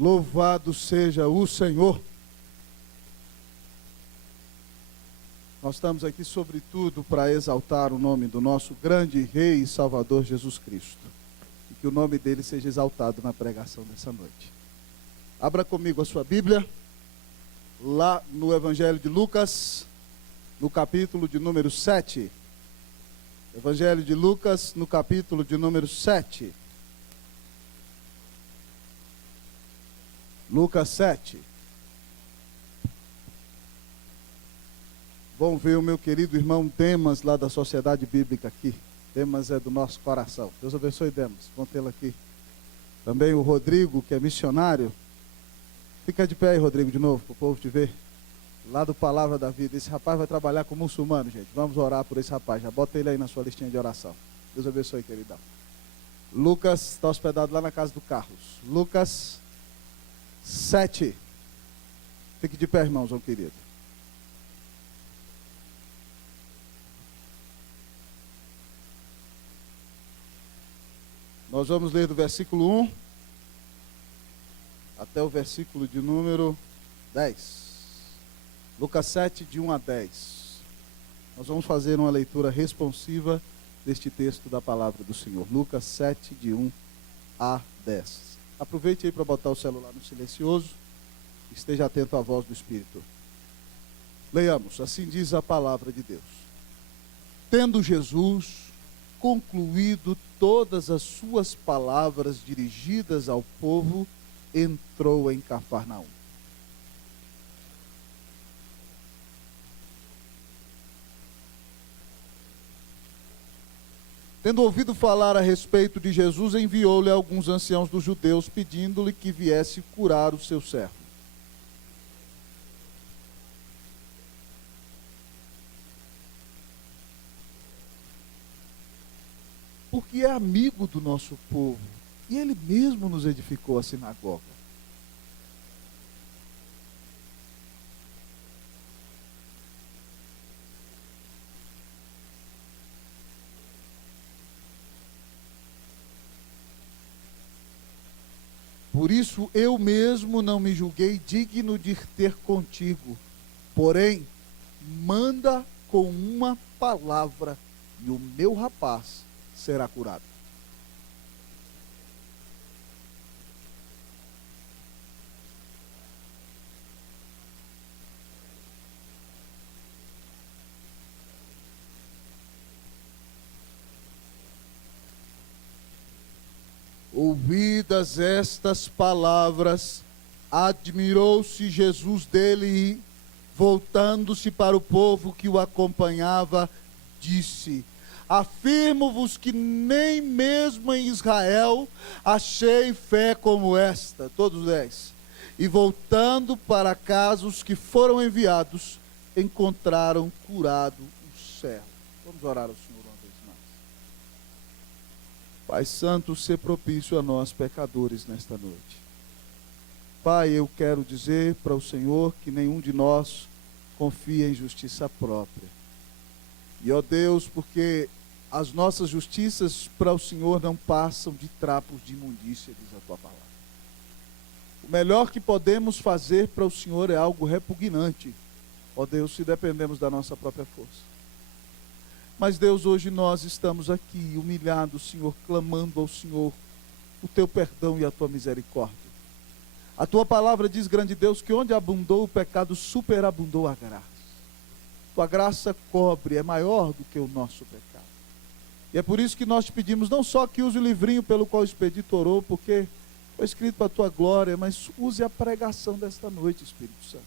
Louvado seja o Senhor. Nós estamos aqui, sobretudo, para exaltar o nome do nosso grande Rei e Salvador Jesus Cristo. E que o nome dele seja exaltado na pregação dessa noite. Abra comigo a sua Bíblia, lá no Evangelho de Lucas, no capítulo de número 7. Evangelho de Lucas, no capítulo de número 7. Lucas 7. Bom ver o meu querido irmão Demas, lá da Sociedade Bíblica aqui. Demas é do nosso coração. Deus abençoe, Demas. Bom tê-lo aqui. Também o Rodrigo, que é missionário. Fica de pé aí, Rodrigo, de novo, para o povo te ver. Lá do Palavra da Vida. Esse rapaz vai trabalhar com muçulmano, gente. Vamos orar por esse rapaz. Já bota ele aí na sua listinha de oração. Deus abençoe, queridão. Lucas está hospedado lá na casa do Carlos. Lucas 7. Fique de pé, irmãos, meu querido. Nós vamos ler do versículo 1 até o versículo de número 10. Lucas 7, de 1 a 10. Nós vamos fazer uma leitura responsiva deste texto da palavra do Senhor. Lucas 7, de 1 a 10. Aproveite aí para botar o celular no silencioso. Esteja atento à voz do Espírito. Leiamos, assim diz a palavra de Deus. Tendo Jesus concluído todas as suas palavras dirigidas ao povo, entrou em Cafarnaum. Tendo ouvido falar a respeito de Jesus, enviou-lhe alguns anciãos dos judeus, pedindo-lhe que viesse curar o seu servo. Porque é amigo do nosso povo, e ele mesmo nos edificou a sinagoga. Por isso eu mesmo não me julguei digno de ter contigo, porém, manda com uma palavra, e o meu rapaz será curado. Ouvidas estas palavras, admirou-se Jesus dele e, voltando-se para o povo que o acompanhava, disse: afirmo-vos que nem mesmo em Israel achei fé como esta. Todos 10. E voltando para casa, os que foram enviados encontraram curado o servo. Vamos orar ao Senhor uma vez mais. Pai Santo, ser propício a nós pecadores nesta noite. Pai, eu quero dizer para o Senhor que nenhum de nós confia em justiça própria. E, ó Deus, porque as nossas justiças para o Senhor não passam de trapos de imundícia, diz a tua palavra. O melhor que podemos fazer para o Senhor é algo repugnante, ó Deus, se dependemos da nossa própria força. Mas, Deus, hoje nós estamos aqui humilhados, Senhor, clamando ao Senhor o teu perdão e a tua misericórdia. A tua palavra diz, grande Deus, que onde abundou o pecado, superabundou a graça. Tua graça cobre, é maior do que o nosso pecado. E é por isso que nós te pedimos, não só que use o livrinho pelo qual o Expedito orou, porque foi escrito para a tua glória, mas use a pregação desta noite, Espírito Santo.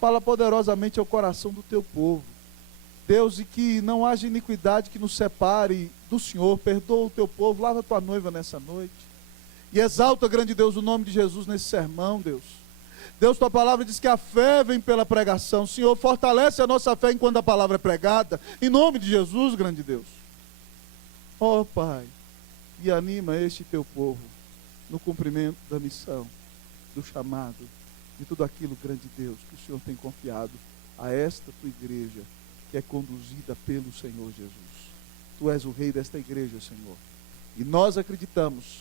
Fala poderosamente ao coração do teu povo. Deus, e que não haja iniquidade que nos separe do Senhor. Perdoa o teu povo, lava a tua noiva nessa noite. E exalta, grande Deus, o nome de Jesus nesse sermão, Deus. Deus, tua palavra diz que a fé vem pela pregação. Senhor, fortalece a nossa fé enquanto a palavra é pregada. Em nome de Jesus, grande Deus. Ó Pai, e anima este teu povo no cumprimento da missão, do chamado, de tudo aquilo, grande Deus, que o Senhor tem confiado a esta tua igreja, que é conduzida pelo Senhor Jesus. Tu és o rei desta igreja, Senhor. E nós acreditamos,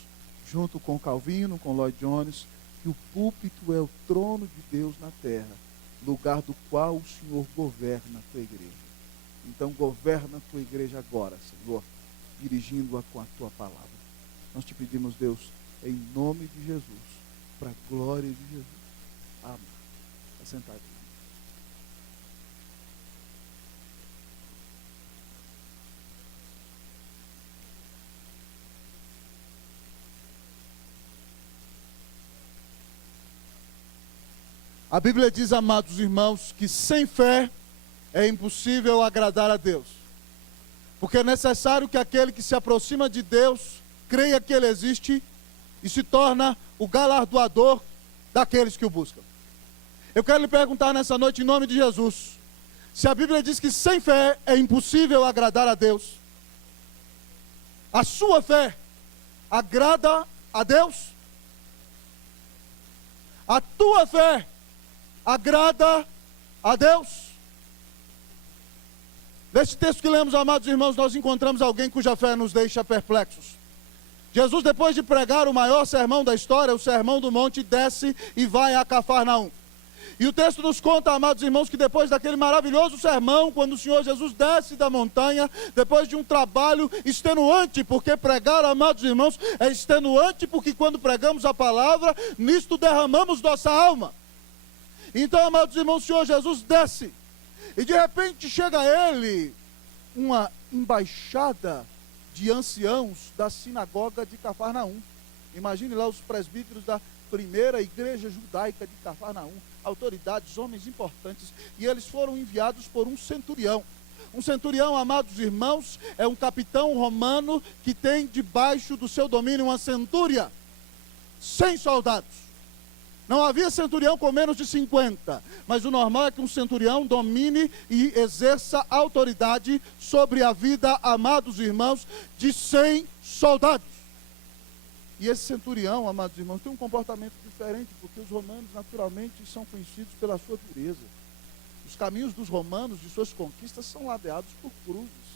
junto com Calvino, com Lloyd Jones, que que o púlpito é o trono de Deus na terra, lugar do qual o Senhor governa a tua igreja. Então governa a tua igreja agora, Senhor, dirigindo-a com a tua palavra. Nós te pedimos, Deus, em nome de Jesus, para a glória de Jesus. Amém. Está sentado. A Bíblia diz, amados irmãos, que sem fé é impossível agradar a Deus. Porque é necessário que aquele que se aproxima de Deus creia que Ele existe e se torna o galardoador daqueles que o buscam. Eu quero lhe perguntar nessa noite, em nome de Jesus, se a Bíblia diz que sem fé é impossível agradar a Deus, a sua fé agrada a Deus? A tua fé agrada a Deus? Neste texto que lemos, amados irmãos, nós encontramos alguém cuja fé nos deixa perplexos. Jesus, depois de pregar o maior sermão da história, o Sermão do Monte, desce e vai a Cafarnaum. E o texto nos conta, amados irmãos, que depois daquele maravilhoso sermão, quando o Senhor Jesus desce da montanha, depois de um trabalho extenuante, porque pregar, amados irmãos, é extenuante, porque quando pregamos a palavra, nisto derramamos nossa alma. Então, amados irmãos, o Senhor Jesus desce, e de repente chega a ele uma embaixada de anciãos da sinagoga de Cafarnaum. Imagine lá os presbíteros da primeira igreja judaica de Cafarnaum, autoridades, homens importantes, e eles foram enviados por um centurião. Um centurião, amados irmãos, é um capitão romano que tem debaixo do seu domínio uma centúria, 100 soldados. Não havia centurião com menos de 50, mas o normal é que um centurião domine e exerça autoridade sobre a vida, amados irmãos, de 100 soldados. E esse centurião, amados irmãos, tem um comportamento diferente, porque os romanos naturalmente são conhecidos pela sua dureza. Os caminhos dos romanos, de suas conquistas, são ladeados por cruzes.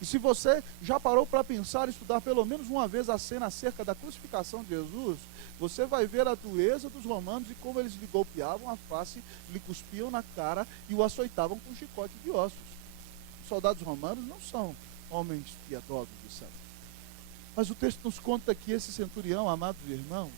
E se você já parou para pensar, estudar pelo menos uma vez a cena acerca da crucificação de Jesus, você vai ver a dureza dos romanos e como eles lhe golpeavam a face, lhe cuspiam na cara e o açoitavam com chicote de ossos. Os soldados romanos não são homens piedosos de sangue. Mas o texto nos conta que esse centurião, amados irmãos,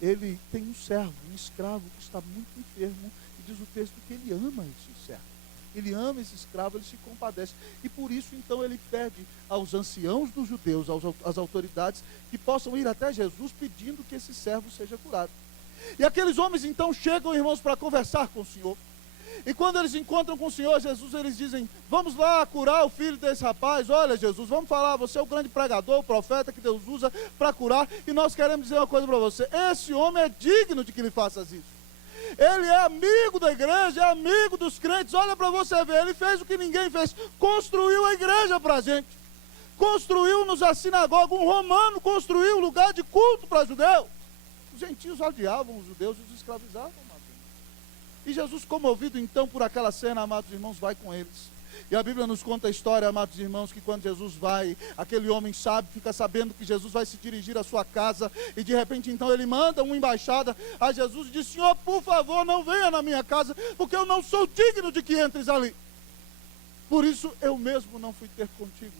ele tem um servo, um escravo que está muito enfermo, e diz o texto que ele ama esse servo. Ele ama esse escravo, ele se compadece. E por isso, então, ele pede aos anciãos dos judeus, às autoridades, que possam ir até Jesus pedindo que esse servo seja curado. E aqueles homens, então, chegam, irmãos, para conversar com o Senhor. E quando eles encontram com o Senhor Jesus, eles dizem, vamos lá curar o filho desse rapaz. Olha, Jesus, vamos falar, você é o grande pregador, o profeta que Deus usa para curar. E nós queremos dizer uma coisa para você, esse homem é digno de que lhe faças isso. Ele é amigo da igreja, é amigo dos crentes. Olha para você ver, ele fez o que ninguém fez. Construiu a igreja para a gente. Construiu-nos a sinagoga. Um romano construiu um lugar de culto para judeus. Os gentios odiavam os judeus e os escravizavam, amados. E Jesus, comovido então por aquela cena, amados irmãos, vai com eles. E a Bíblia nos conta a história, amados irmãos, que quando Jesus vai, aquele homem sabe, fica sabendo que Jesus vai se dirigir à sua casa, e de repente então ele manda uma embaixada a Jesus e diz, Senhor, por favor, não venha na minha casa, porque eu não sou digno de que entres ali. Por isso eu mesmo não fui ter contigo.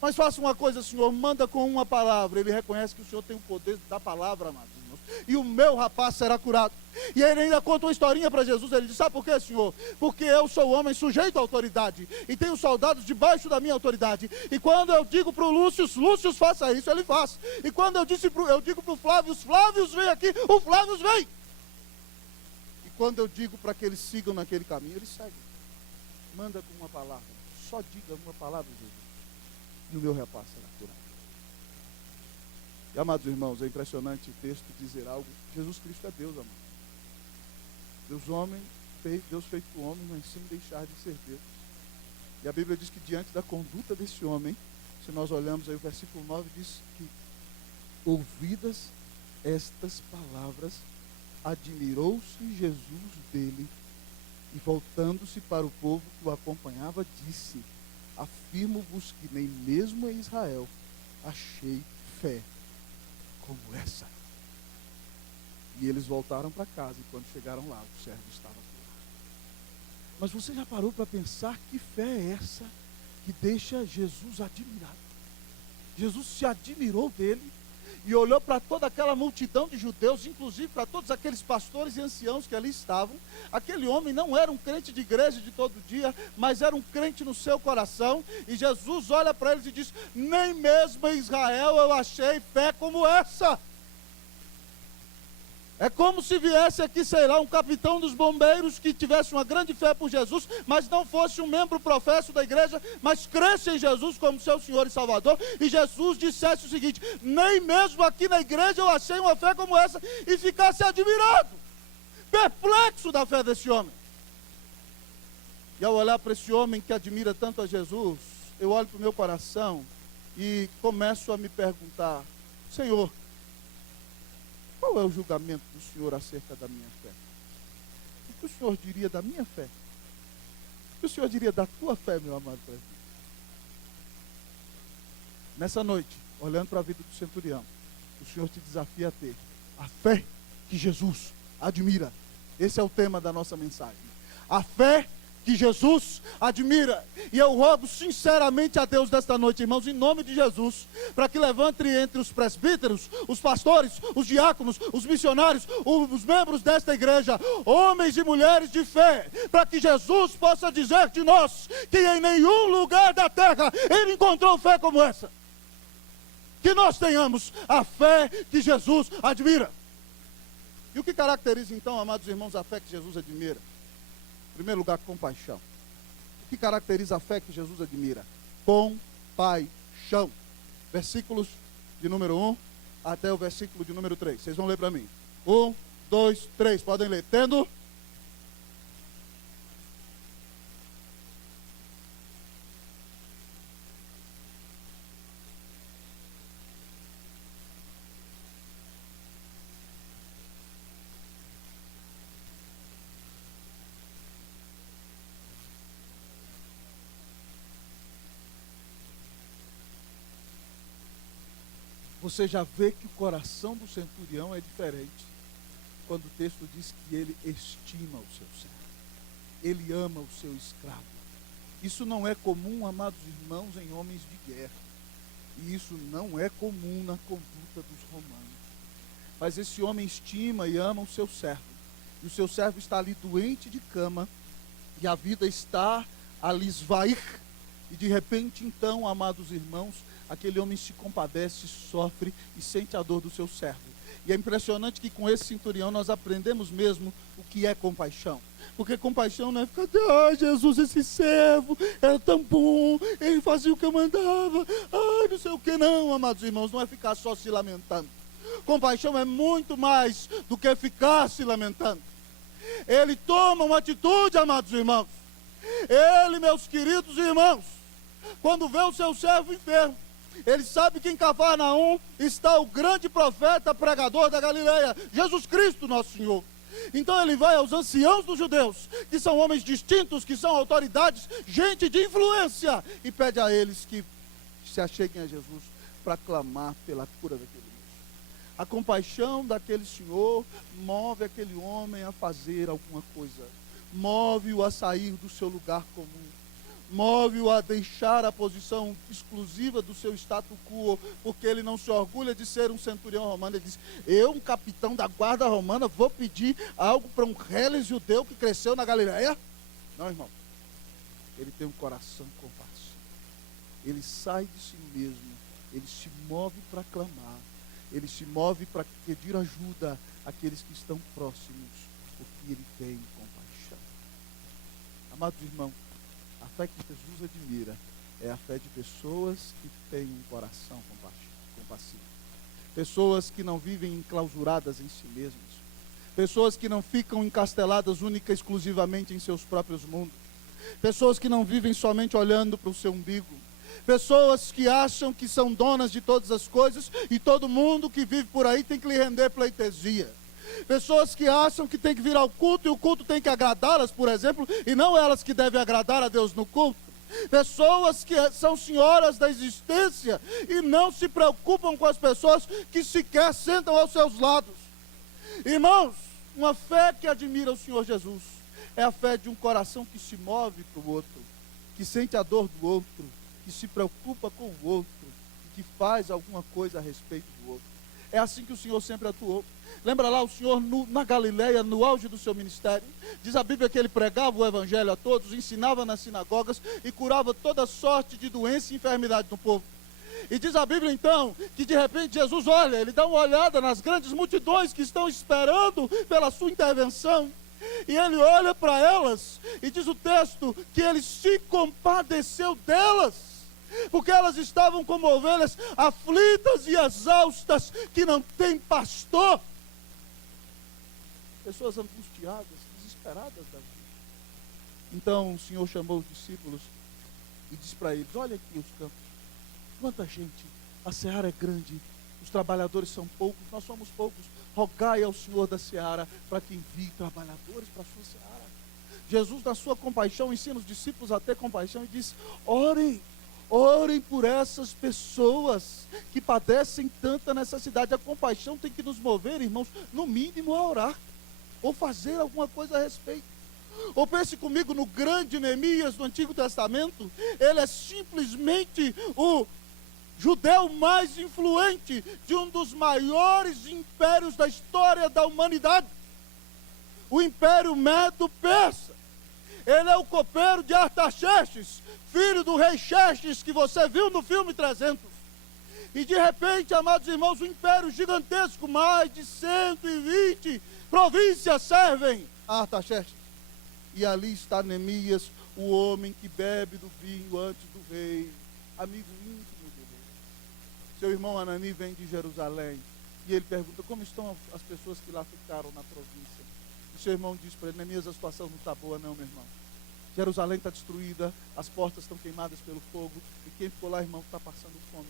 Mas faça uma coisa, Senhor, manda com uma palavra. Ele reconhece que o Senhor tem o poder da palavra, amados irmãos. E o meu rapaz será curado. E ele ainda conta uma historinha para Jesus. Ele diz, sabe por quê, Senhor? Porque eu sou homem sujeito à autoridade. E tenho soldados debaixo da minha autoridade. E quando eu digo para o Lúcio, faça isso, ele faz. E quando eu digo para o Flávio, vem aqui, o Flávio vem. E quando eu digo para que eles sigam naquele caminho, eles seguem. Manda com uma palavra. Só diga uma palavra, Jesus. E o meu rapaz será curado. E, amados irmãos, é impressionante o texto dizer algo. Jesus Cristo é Deus, amados. Deus feito homem, mas sem deixar de ser Deus. E a Bíblia diz que diante da conduta desse homem, se nós olhamos aí o versículo 9, diz que ouvidas estas palavras, admirou-se Jesus dele, e voltando-se para o povo que o acompanhava, disse, afirmo-vos que nem mesmo em Israel achei fé como essa. E eles voltaram para casa, e quando chegaram lá, o servo estava curado. Mas você já parou para pensar que fé é essa que deixa Jesus admirado? Jesus se admirou dele e olhou para toda aquela multidão de judeus, inclusive para todos aqueles pastores e anciãos que ali estavam. Aquele homem não era um crente de igreja de todo dia, mas era um crente no seu coração. E Jesus olha para eles e diz: nem mesmo em Israel eu achei fé como essa. É como se viesse aqui, sei lá, um capitão dos bombeiros que tivesse uma grande fé por Jesus, mas não fosse um membro professo da igreja, mas cresce em Jesus como seu Senhor e Salvador, e Jesus dissesse o seguinte: nem mesmo aqui na igreja eu achei uma fé como essa, e ficasse admirado, perplexo da fé desse homem. E ao olhar para esse homem que admira tanto a Jesus, eu olho para o meu coração e começo a me perguntar: Senhor, qual é o julgamento do Senhor acerca da minha fé? O que o Senhor diria da minha fé? O que o Senhor diria da tua fé, meu amado presbítero? Nessa noite, olhando para a vida do centurião, o Senhor te desafia a ter a fé que Jesus admira. Esse é o tema da nossa mensagem. A fé que Jesus admira. E eu rogo sinceramente a Deus desta noite, irmãos, em nome de Jesus, para que levante entre os presbíteros, os pastores, os diáconos, os missionários, os membros desta igreja, homens e mulheres de fé, para que Jesus possa dizer de nós que em nenhum lugar da terra ele encontrou fé como essa. Que nós tenhamos a fé que Jesus admira. E o que caracteriza então, amados irmãos, a fé que Jesus admira? Em primeiro lugar, compaixão. O que caracteriza a fé que Jesus admira? Compaixão. Versículos de número 1 até o versículo de número 3. Vocês vão ler para mim. 1, 2, 3. Podem ler. Tendo Você já vê que o coração do centurião é diferente quando o texto diz que ele estima o seu servo, ele ama o seu escravo. Isso não é comum, amados irmãos, em homens de guerra, e isso não é comum na conduta dos romanos. Mas esse homem estima e ama o seu servo, e o seu servo está ali doente de cama, e a vida está a lhe esvair, e de repente então, amados irmãos, aquele homem se compadece, sofre e sente a dor do seu servo. E é impressionante que com esse centurião nós aprendemos mesmo o que é compaixão. Porque compaixão não é ficar: ai, Jesus, esse servo era tão bom, ele fazia o que eu mandava, ai, não sei o que. Não, amados irmãos, não é ficar só se lamentando. Compaixão é muito mais do que ficar se lamentando. Ele toma uma atitude, amados irmãos. Ele, meus queridos irmãos, quando vê o seu servo enfermo, ele sabe que em Cafarnaum está o grande profeta pregador da Galileia, Jesus Cristo, nosso Senhor. Então ele vai aos anciãos dos judeus, que são homens distintos, que são autoridades, gente de influência, e pede a eles que se acheguem a Jesus para clamar pela cura daquele moço. A compaixão daquele senhor move aquele homem a fazer alguma coisa, move-o a sair do seu lugar comum, move-o a deixar a posição exclusiva do seu status quo, porque ele não se orgulha de ser um centurião romano. Ele diz: eu, um capitão da guarda romana, vou pedir algo para um reles judeu que cresceu na Galileia? Não, irmão. Ele tem um coração compassivo. Ele sai de si mesmo, ele se move para clamar, ele se move para pedir ajuda àqueles que estão próximos, porque ele tem compaixão. Amados irmãos, a fé que Jesus admira é a fé de pessoas que têm um coração compassivo. Pessoas que não vivem enclausuradas em si mesmas. Pessoas que não ficam encasteladas única e exclusivamente em seus próprios mundos. Pessoas que não vivem somente olhando para o seu umbigo. Pessoas que acham que são donas de todas as coisas e todo mundo que vive por aí tem que lhe render pleitesia. Pessoas que acham que tem que vir ao culto e o culto tem que agradá-las, por exemplo, e não elas que devem agradar a Deus no culto. Pessoas que são senhoras da existência e não se preocupam com as pessoas que sequer sentam aos seus lados. Irmãos, uma fé que admira o Senhor Jesus é a fé de um coração que se move para o outro, que sente a dor do outro, que se preocupa com o outro e que faz alguma coisa a respeito do outro. É assim que o Senhor sempre atuou. Lembra lá o Senhor na Galileia, no auge do seu ministério? Diz a Bíblia que ele pregava o evangelho a todos, ensinava nas sinagogas e curava toda sorte de doença e enfermidade do povo. E diz a Bíblia então, que de repente Jesus olha, ele dá uma olhada nas grandes multidões que estão esperando pela sua intervenção. E ele olha para elas, e diz o texto, que ele se compadeceu delas, porque elas estavam como ovelhas aflitas e exaustas, que não têm pastor. Pessoas angustiadas, desesperadas da vida. Então o Senhor chamou os discípulos e disse para eles: olha aqui os campos, quanta gente, a seara é grande, os trabalhadores são poucos, nós somos poucos, rogai ao Senhor da seara para que envie trabalhadores para a sua seara. Jesus, na sua compaixão, ensina os discípulos a ter compaixão e diz: orem por essas pessoas que padecem tanta necessidade. A compaixão tem que nos mover, irmãos, no mínimo a orar, ou fazer alguma coisa a respeito. Ou pense comigo no grande Neemias do Antigo Testamento. Ele é simplesmente o judeu mais influente de um dos maiores impérios da história da humanidade, o Império Medo-Persa. Ele é o copeiro de Artaxerxes, filho do rei Xerxes, que você viu no filme 300. E de repente, amados irmãos, um império gigantesco, mais de 120 províncias servem a Artaxerxes. E ali está Neemias, o homem que bebe do vinho antes do rei, amigo íntimo do rei. Seu irmão Anani vem de Jerusalém, e ele pergunta: como estão as pessoas que lá ficaram na província? E seu irmão diz para ele: Neemias, a situação não está boa não, meu irmão. Jerusalém está destruída, as portas estão queimadas pelo fogo, e quem ficou lá, irmão, está passando fome.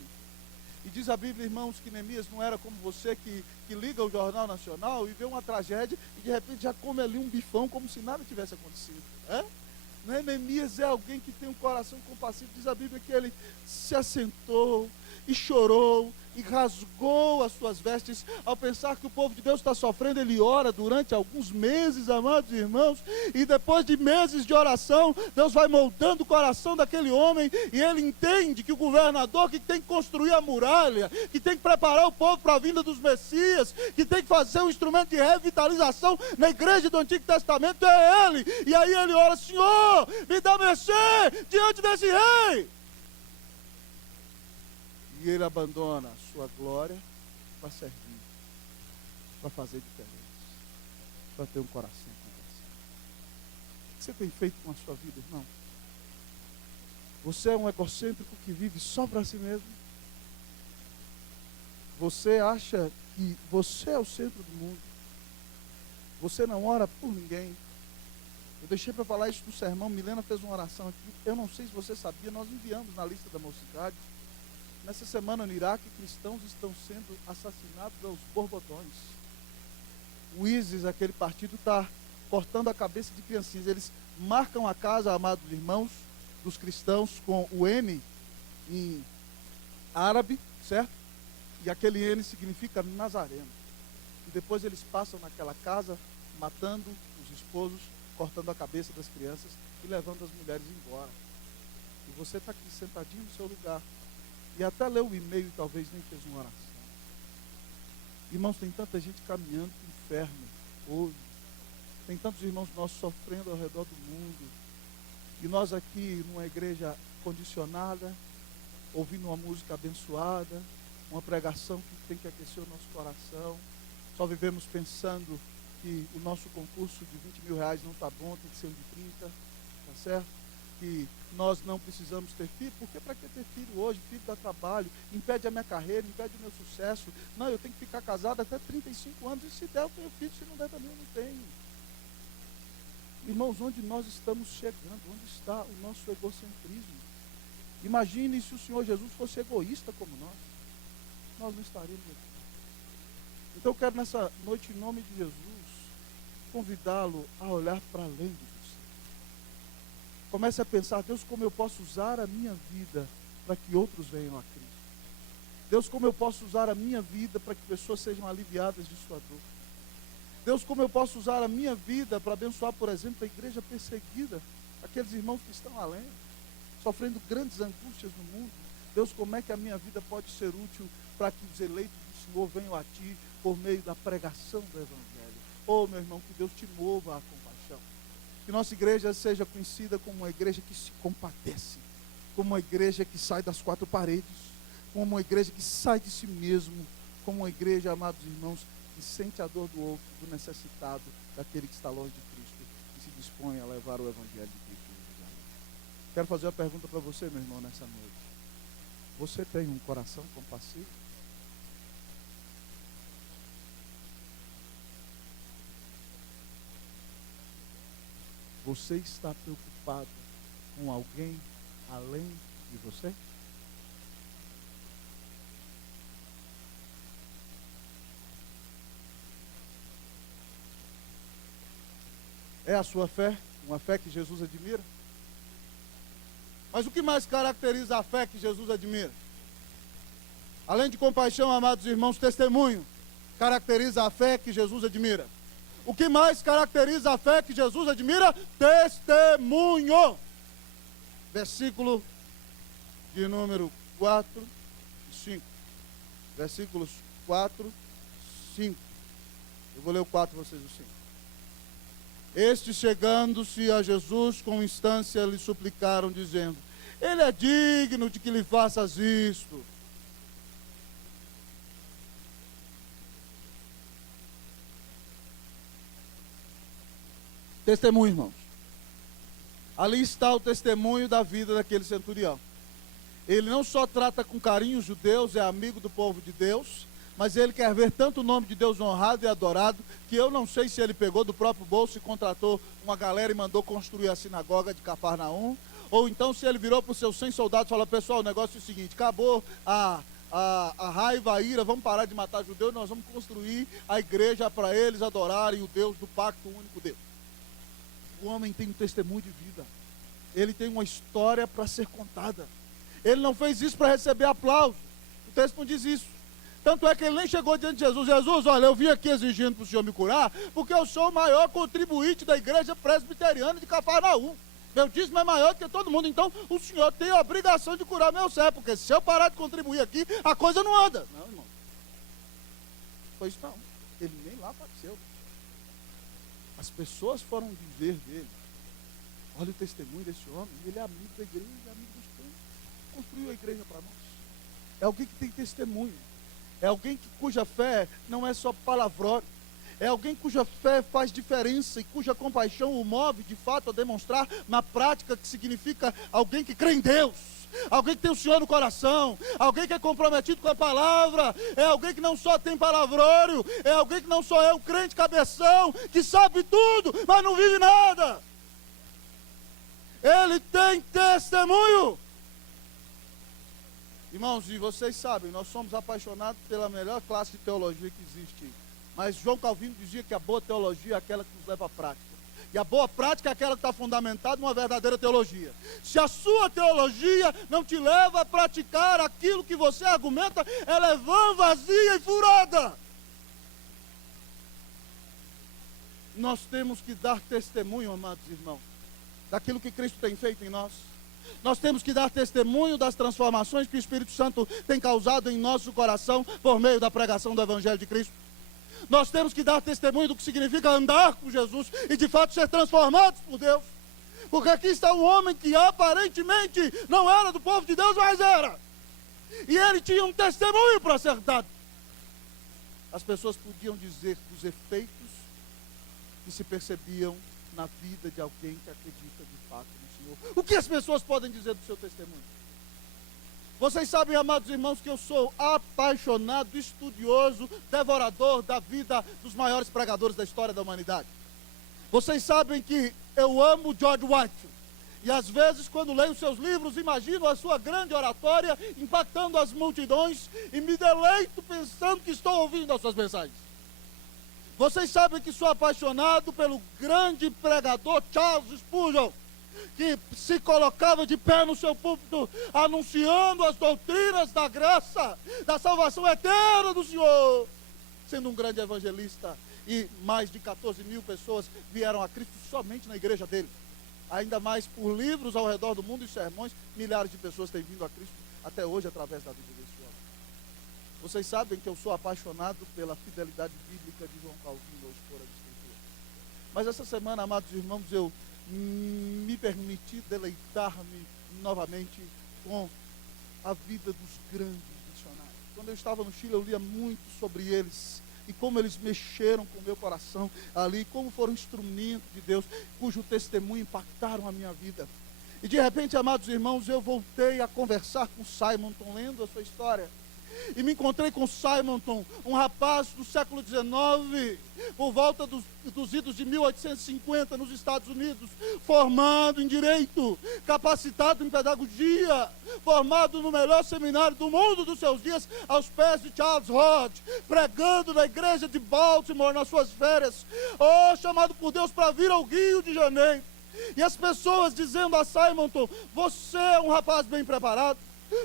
E diz a Bíblia, irmãos, que Neemias não era como você que liga o Jornal Nacional e vê uma tragédia e de repente já come ali um bifão como se nada tivesse acontecido. Não é? Neemias é alguém que tem um coração compassivo. Diz a Bíblia que ele se assentou e chorou e rasgou as suas vestes ao pensar que o povo de Deus está sofrendo. Ele ora durante alguns meses, amados irmãos, e depois de meses de oração, Deus vai moldando o coração daquele homem, e ele entende que o governador que tem que construir a muralha, que tem que preparar o povo para a vinda dos Messias, que tem que fazer um instrumento de revitalização na igreja do Antigo Testamento, é ele. E aí ele ora: Senhor, me dá mercê diante desse rei. E ele abandona a sua glória para servir, para fazer diferença, para ter um coração compassivo. O que você tem feito com a sua vida, irmão? Você é um egocêntrico que vive só para si mesmo? Você acha que você é o centro do mundo? Você não ora por ninguém? Eu deixei para falar isso no sermão. Milena fez uma oração aqui. Eu não sei se você sabia, nós enviamos na lista da mocidade. Nessa semana no Iraque, cristãos estão sendo assassinados aos borbotões. O ISIS, aquele partido, está cortando a cabeça de criancinhas. Eles marcam a casa, amados irmãos, dos cristãos com o N em árabe, certo? E aquele N significa Nazareno. E depois eles passam naquela casa, matando os esposos, cortando a cabeça das crianças e levando as mulheres embora. E você está aqui sentadinho no seu lugar, e até leu o e-mail e talvez nem fez uma oração. Irmãos, tem tanta gente caminhando para o inferno hoje. Tem tantos irmãos nossos sofrendo ao redor do mundo. E nós aqui, numa igreja condicionada, ouvindo uma música abençoada, uma pregação que tem que aquecer o nosso coração. Só vivemos pensando que o nosso concurso de 20 mil reais não está bom, tem que ser um de 30, tá certo? Que nós não precisamos ter filho, porque para que ter filho hoje? Filho dá trabalho, impede a minha carreira, impede o meu sucesso. Não, eu tenho que ficar casado até 35 anos, e se der eu tenho filho, se não der também eu não tenho. Irmãos, onde nós estamos chegando? Onde está o nosso egocentrismo? Imagine se o Senhor Jesus fosse egoísta como nós não estaríamos aqui. Então eu quero nessa noite, em nome de Jesus, convidá-lo a olhar para além de você. Comece a pensar: Deus, como eu posso usar a minha vida para que outros venham a Cristo? Deus, como eu posso usar a minha vida para que pessoas sejam aliviadas de sua dor? Deus, como eu posso usar a minha vida para abençoar, por exemplo, a igreja perseguida, aqueles irmãos que estão além, sofrendo grandes angústias no mundo. Deus, como é que a minha vida pode ser útil para que os eleitos do Senhor venham a Ti por meio da pregação do Evangelho? Oh, meu irmão, que Deus te mova a compaixão. Que nossa igreja seja conhecida como uma igreja que se compadece, como uma igreja que sai das quatro paredes, como uma igreja que sai de si mesmo, como uma igreja, amados irmãos, que sente a dor do outro, do necessitado, daquele que está longe de Cristo, que se dispõe a levar o Evangelho de Cristo. Quero fazer uma pergunta para você, meu irmão, nessa noite. Você tem um coração compassivo? Você está preocupado com alguém além de você? É a sua fé, uma fé que Jesus admira? Mas o que mais caracteriza a fé que Jesus admira? Além de compaixão, amados irmãos, testemunho caracteriza a fé que Jesus admira. O que mais caracteriza a fé que Jesus admira? Testemunho. Versículo de número 4 e 5. Versículos 4, 5. Eu vou ler o 4 para vocês o 5. Estes, chegando-se a Jesus com instância, lhe suplicaram, dizendo: Ele é digno de que lhe faças isto. Testemunho, irmãos. Ali está o testemunho da vida daquele centurião. Ele não só trata com carinho os judeus, é amigo do povo de Deus, mas ele quer ver tanto o nome de Deus honrado e adorado, que eu não sei se ele pegou do próprio bolso e contratou uma galera e mandou construir a sinagoga de Cafarnaum, ou então se ele virou para os seus 100 soldados e falou: pessoal, o negócio é o seguinte, acabou a raiva, a ira, vamos parar de matar judeus, nós vamos construir a igreja para eles adorarem o Deus do pacto, o único Deus. O homem tem um testemunho de vida, ele tem uma história para ser contada. Ele não fez isso para receber aplauso, o texto não diz isso. Tanto é que ele nem chegou diante de Jesus: Jesus, olha, eu vim aqui exigindo para o Senhor me curar, porque eu sou o maior contribuinte da igreja presbiteriana de Cafarnaum. Meu dízimo é maior do que todo mundo, então o Senhor tem a obrigação de curar meu servo, porque se eu parar de contribuir aqui, a coisa não anda. Não, irmão. Pois não, ele nem lá apareceu. As pessoas foram dizer dele: olha o testemunho desse homem, ele é amigo da igreja, é amigo dos crentes, construiu a igreja para nós. É alguém que tem testemunho. É alguém cuja fé não é só palavrão. É alguém cuja fé faz diferença e cuja compaixão o move de fato a demonstrar na prática, que significa alguém que crê em Deus, alguém que tem o Senhor no coração, alguém que é comprometido com a palavra, é alguém que não só tem palavrôrio, é alguém que não só é o crente cabeção, que sabe tudo, mas não vive nada. Ele tem testemunho. Irmãos, e vocês sabem, nós somos apaixonados pela melhor classe de teologia que existe. Mas João Calvino dizia que a boa teologia é aquela que nos leva à prática. E a boa prática é aquela que está fundamentada numa verdadeira teologia. Se a sua teologia não te leva a praticar aquilo que você argumenta, ela é vã, vazia e furada. Nós temos que dar testemunho, amados irmãos, daquilo que Cristo tem feito em nós. Nós temos que dar testemunho das transformações que o Espírito Santo tem causado em nosso coração por meio da pregação do Evangelho de Cristo. Nós temos que dar testemunho do que significa andar com Jesus e de fato ser transformados por Deus. Porque aqui está um homem que aparentemente não era do povo de Deus, mas era. E ele tinha um testemunho para ser dado. As pessoas podiam dizer os efeitos que se percebiam na vida de alguém que acredita de fato no Senhor. O que as pessoas podem dizer do seu testemunho? Vocês sabem, amados irmãos, que eu sou apaixonado, estudioso, devorador da vida dos maiores pregadores da história da humanidade. Vocês sabem que eu amo George Whitefield. E às vezes, quando leio seus livros, imagino a sua grande oratória impactando as multidões e me deleito pensando que estou ouvindo as suas mensagens. Vocês sabem que sou apaixonado pelo grande pregador Charles Spurgeon, que se colocava de pé no seu púlpito, anunciando as doutrinas da graça, da salvação eterna do Senhor. sendo um grande evangelista, e mais de 14 mil pessoas vieram a Cristo somente na igreja dele. Ainda mais por livros ao redor do mundo e sermões, milhares de pessoas têm vindo a Cristo até hoje através da vida desse homem. Vocês sabem que eu sou apaixonado pela fidelidade bíblica de João Calvino, hoje fora de Escritura. Mas essa semana, amados irmãos, eu me permiti deleitar-me novamente com a vida dos grandes missionários. Quando eu estava no Chile, eu lia muito sobre eles e como eles mexeram com o meu coração ali, como foram instrumentos de Deus, cujo testemunho impactaram a minha vida. E de repente, amados irmãos, eu voltei a conversar com Simonton, lendo a sua história. E me encontrei com Simonton, um rapaz do século XIX, por volta dos idos de 1850, nos Estados Unidos, formado em direito, capacitado em pedagogia, formado no melhor seminário do mundo dos seus dias, aos pés de Charles Hodge, pregando na igreja de Baltimore nas suas férias, chamado por Deus para vir ao Rio de Janeiro. E as pessoas dizendo a Simonton: você é um rapaz bem preparado.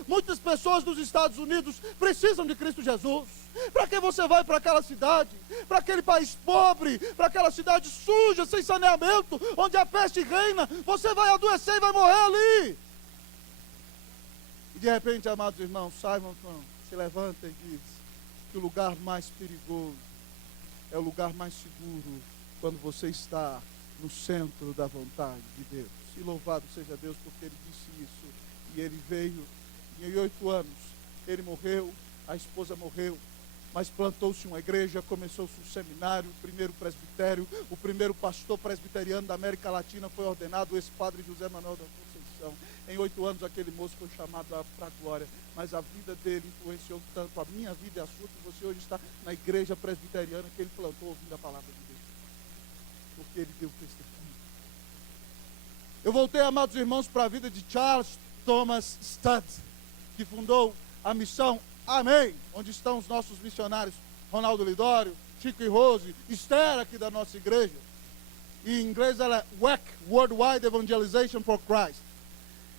Muitas pessoas dos Estados Unidos precisam de Cristo Jesus. Para que você vai para aquela cidade? Para aquele país pobre? Para aquela cidade suja, sem saneamento, onde a peste reina? Você vai adoecer e vai morrer ali. E de repente, amados irmãos, Simonton se levanta e diz que o lugar mais perigoso é o lugar mais seguro quando você está no centro da vontade de Deus. E louvado seja Deus porque ele disse isso. E ele veio. Em 8 anos, ele morreu, a esposa morreu, mas plantou-se uma igreja, começou-se um seminário, o primeiro presbitério, o primeiro pastor presbiteriano da América Latina foi ordenado, esse padre José Manuel da Conceição. Em 8 anos, aquele moço foi chamado para a glória, mas a vida dele influenciou tanto a minha vida e a sua, que você hoje está na igreja presbiteriana que ele plantou ouvindo a palavra de Deus, porque ele deu testemunho. Eu voltei, amados irmãos, para a vida de Charles Thomas Studd, que fundou a missão Amém, onde estão os nossos missionários, Ronaldo Lidório, Chico e Rose, Esther aqui da nossa igreja. E em inglês ela é WEC, Worldwide Evangelization for Christ.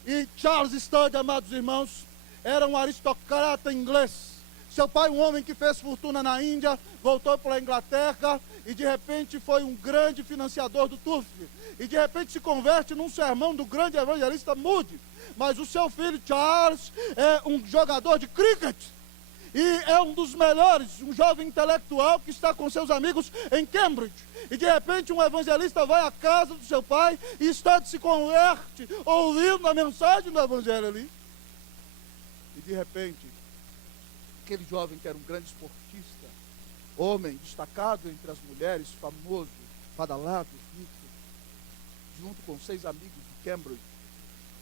E Charles Studd, amados irmãos, era um aristocrata inglês. Seu pai, um homem que fez fortuna na Índia, voltou para a Inglaterra e de repente foi um grande financiador do turf. E de repente se converte num sermão do grande evangelista Moody. Mas o seu filho Charles é um jogador de cricket e é um dos melhores, um jovem intelectual que está com seus amigos em Cambridge. E de repente um evangelista vai à casa do seu pai e Studd se converte, ouvindo a mensagem do evangelho ali. E de repente, aquele jovem que era um grande esportista, homem destacado entre as mulheres, famoso, badalado, rico, junto com 6 amigos de Cambridge,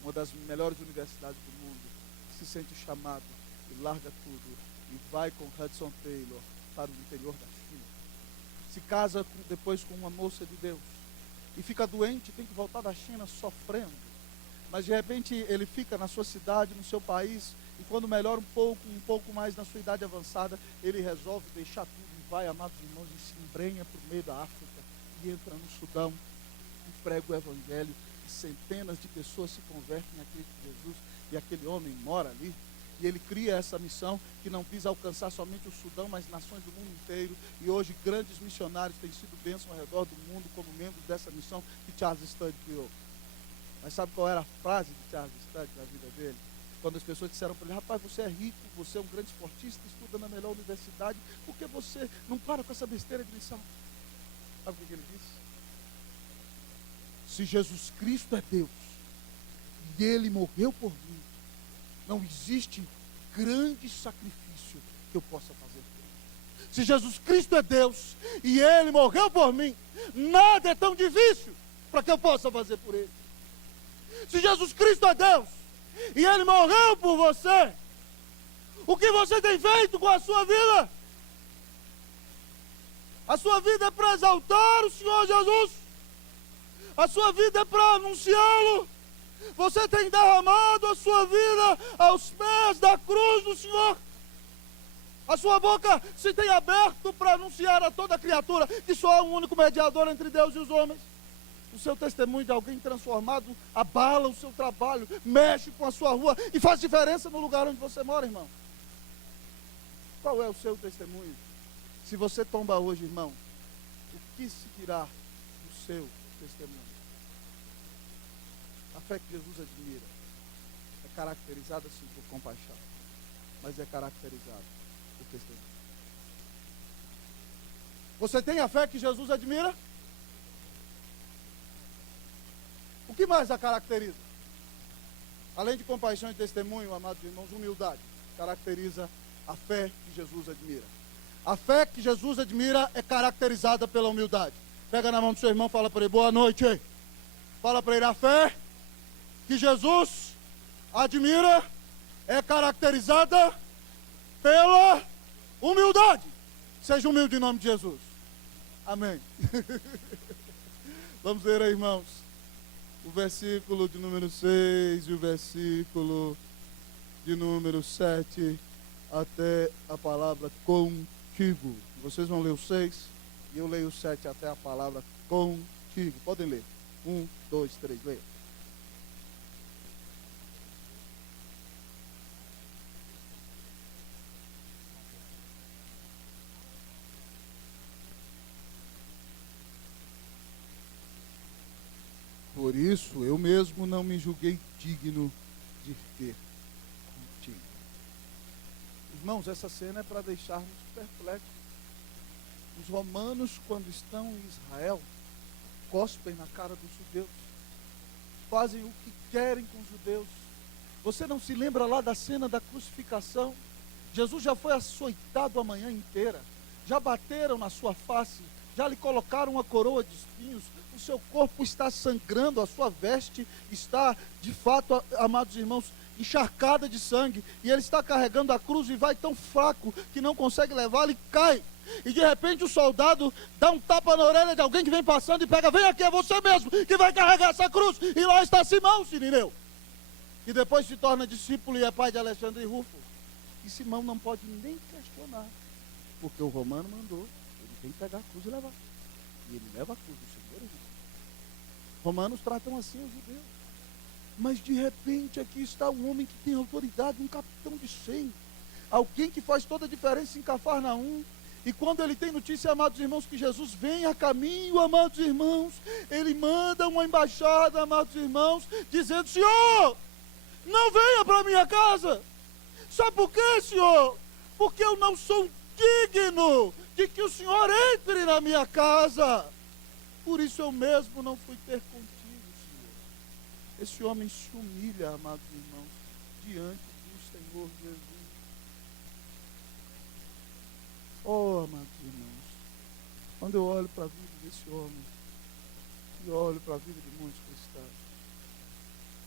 uma das melhores universidades do mundo, se sente chamado e larga tudo e vai com Hudson Taylor para o interior da China. Se casa depois com uma moça de Deus e fica doente, tem que voltar da China sofrendo. Mas de repente ele fica na sua cidade, no seu país, e quando melhora um pouco mais na sua idade avançada, ele resolve deixar tudo e vai, amados irmãos, e se embrenha para o meio da África e entra no Sudão e prega o evangelho. Centenas de pessoas se convertem a Cristo Jesus e aquele homem mora ali e ele cria essa missão que não visa alcançar somente o Sudão, mas nações do mundo inteiro. E hoje grandes missionários têm sido bênção ao redor do mundo como membros dessa missão que Charles Studd criou. Mas sabe qual era a frase de Charles Studd na vida dele? Quando as pessoas disseram para ele: rapaz, você é rico, você é um grande esportista, estuda na melhor universidade, por que você não para com essa besteira de missão? Sabe o que ele disse? Se Jesus Cristo é Deus e Ele morreu por mim, não existe grande sacrifício que eu possa fazer por Ele. Se Jesus Cristo é Deus e Ele morreu por mim, nada é tão difícil para que eu possa fazer por Ele. Se Jesus Cristo é Deus e Ele morreu por você, o que você tem feito com a sua vida? A sua vida é para exaltar o Senhor Jesus. A sua vida é para anunciá-lo. Você tem derramado a sua vida aos pés da cruz do Senhor. A sua boca se tem aberto para anunciar a toda criatura que só há um único mediador entre Deus e os homens. O seu testemunho de alguém transformado abala o seu trabalho, mexe com a sua rua e faz diferença no lugar onde você mora, irmão. Qual é o seu testemunho? Se você tomba hoje, irmão, o que seguirá do seu testemunho? A fé que Jesus admira é caracterizada sim por compaixão, mas é caracterizada por testemunho. Você tem a fé que Jesus admira? O que mais a caracteriza? Além de compaixão e testemunho, amados irmãos, humildade caracteriza a fé que Jesus admira. A fé que Jesus admira é caracterizada pela humildade. Pega na mão do seu irmão e fala para ele, boa noite. Fala para ele, a fé que Jesus admira é caracterizada pela humildade. Seja humilde em nome de Jesus. Amém. Vamos ler aí, irmãos, o versículo de número 6 e o versículo de número 7 até a palavra contigo. Vocês vão ler o 6 e eu leio o 7 até a palavra contigo. Podem ler. 1, 2, 3, leia. Por isso, eu mesmo não me julguei digno de ter contigo. Irmãos, essa cena é para deixarmos perplexos. Os romanos, quando estão em Israel, cospem na cara dos judeus. Fazem o que querem com os judeus. Você não se lembra lá da cena da crucificação? Jesus já foi açoitado a manhã inteira. Já bateram na sua face. Já lhe colocaram uma coroa de espinhos. O seu corpo está sangrando, a sua veste está, de fato, amados irmãos, encharcada de sangue, e ele está carregando a cruz e vai tão fraco que não consegue levá-la e cai. E de repente o soldado dá um tapa na orelha de alguém que vem passando e pega, vem aqui, é você mesmo que vai carregar essa cruz. E lá está Simão, Sirineu, que depois se torna discípulo e é pai de Alexandre e Rufo. E Simão não pode nem questionar, porque o romano mandou, ele tem que pegar a cruz e levar. E ele leva a cruz do Senhor, irmão. Romanos tratam assim os judeus. Mas de repente aqui está um homem que tem autoridade, um capitão de 100. Alguém que faz toda a diferença em Cafarnaum. E quando ele tem notícia, amados irmãos, que Jesus vem a caminho, amados irmãos, ele manda uma embaixada, amados irmãos, dizendo, Senhor, não venha para minha casa. Sabe por quê, Senhor? Porque eu não sou digno de que o Senhor entre na minha casa. Por isso eu mesmo não fui ter contigo, Senhor. Esse homem se humilha, amados irmãos, diante do Senhor Jesus. Oh, amados irmãos, quando eu olho para a vida desse homem, e olho para a vida de muitos cristãos,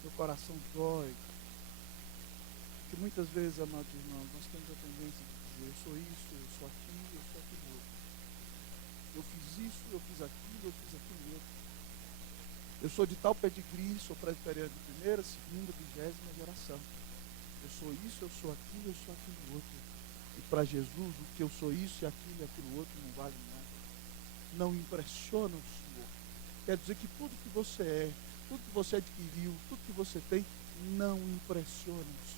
meu coração dói. Porque muitas vezes, amados irmãos, nós temos a tendência de dizer, eu sou isso, eu sou aquilo, eu sou aquilo outro. Eu fiz isso, eu fiz aquilo, eu fiz aquilo outro. Eu sou de tal pedigree, sou presbiteriano de primeira, segunda, 20ª geração. Eu sou isso, eu sou aquilo, eu sou aquilo outro. E para Jesus, o que eu sou isso e aquilo outro não vale nada. Não impressiona o Senhor. Quer dizer que tudo que você é, tudo que você adquiriu, tudo que você tem, não impressiona o Senhor.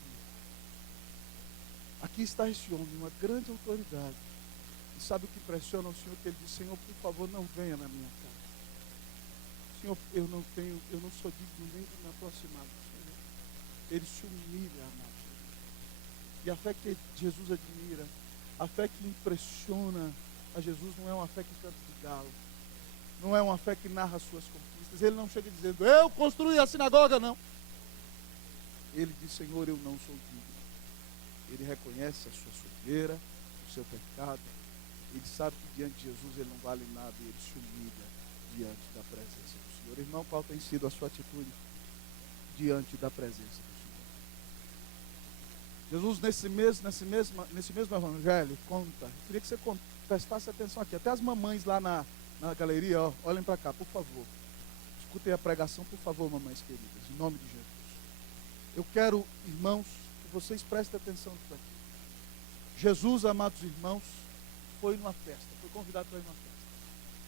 Aqui está esse homem, uma grande autoridade. E sabe o que impressiona o Senhor? Que ele diz, Senhor, por favor, não venha na minha casa. Senhor, eu não sou digno nem de me aproximar do Senhor. Ele se humilha, amado. E a fé que Jesus admira, a fé que impressiona a Jesus, não é uma fé que canta de galo. Não é uma fé que narra as suas conquistas. Ele não chega dizendo, eu construí a sinagoga, não. Ele diz, Senhor, eu não sou digno. Ele reconhece a sua sujeira, o seu pecado. Ele sabe que diante de Jesus ele não vale nada e ele se humilha diante da presença do Senhor. Irmão, qual tem sido a sua atitude diante da presença do Senhor? Jesus, nesse mesmo evangelho, conta. Eu queria que você prestasse atenção aqui. Até as mamães lá na galeria, ó, olhem para cá, por favor. Escutem a pregação, por favor, mamães queridas, em nome de Jesus. Eu quero, irmãos, que vocês prestem atenção nisso aqui. Jesus, amados irmãos, foi numa festa, foi convidado para ir numa festa.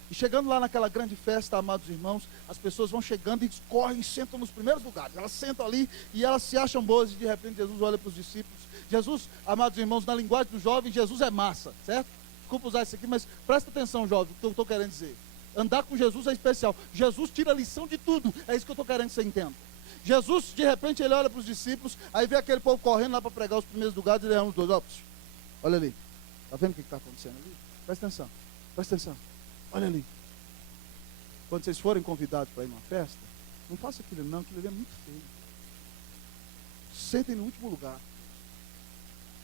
E chegando lá naquela grande festa, amados irmãos, as pessoas vão chegando e correm e sentam nos primeiros lugares. Elas sentam ali e elas se acham boas e de repente Jesus olha para os discípulos. Jesus, amados irmãos, na linguagem do jovem, Jesus é massa, certo? desculpa usar isso aqui, mas presta atenção, jovem, o que eu estou querendo dizer. Andar com Jesus é especial. Jesus tira a lição de tudo. É isso que eu estou querendo que você entenda. Jesus, de repente, ele olha para os discípulos, aí vê aquele povo correndo lá para pregar os primeiros lugares, e ele é uns dois, ó, olha ali. Está vendo o que está acontecendo ali? Presta atenção, presta atenção. Olha ali. Quando vocês forem convidados para ir numa festa, não faça aquilo não, aquilo ali é muito feio. Sentem no último lugar.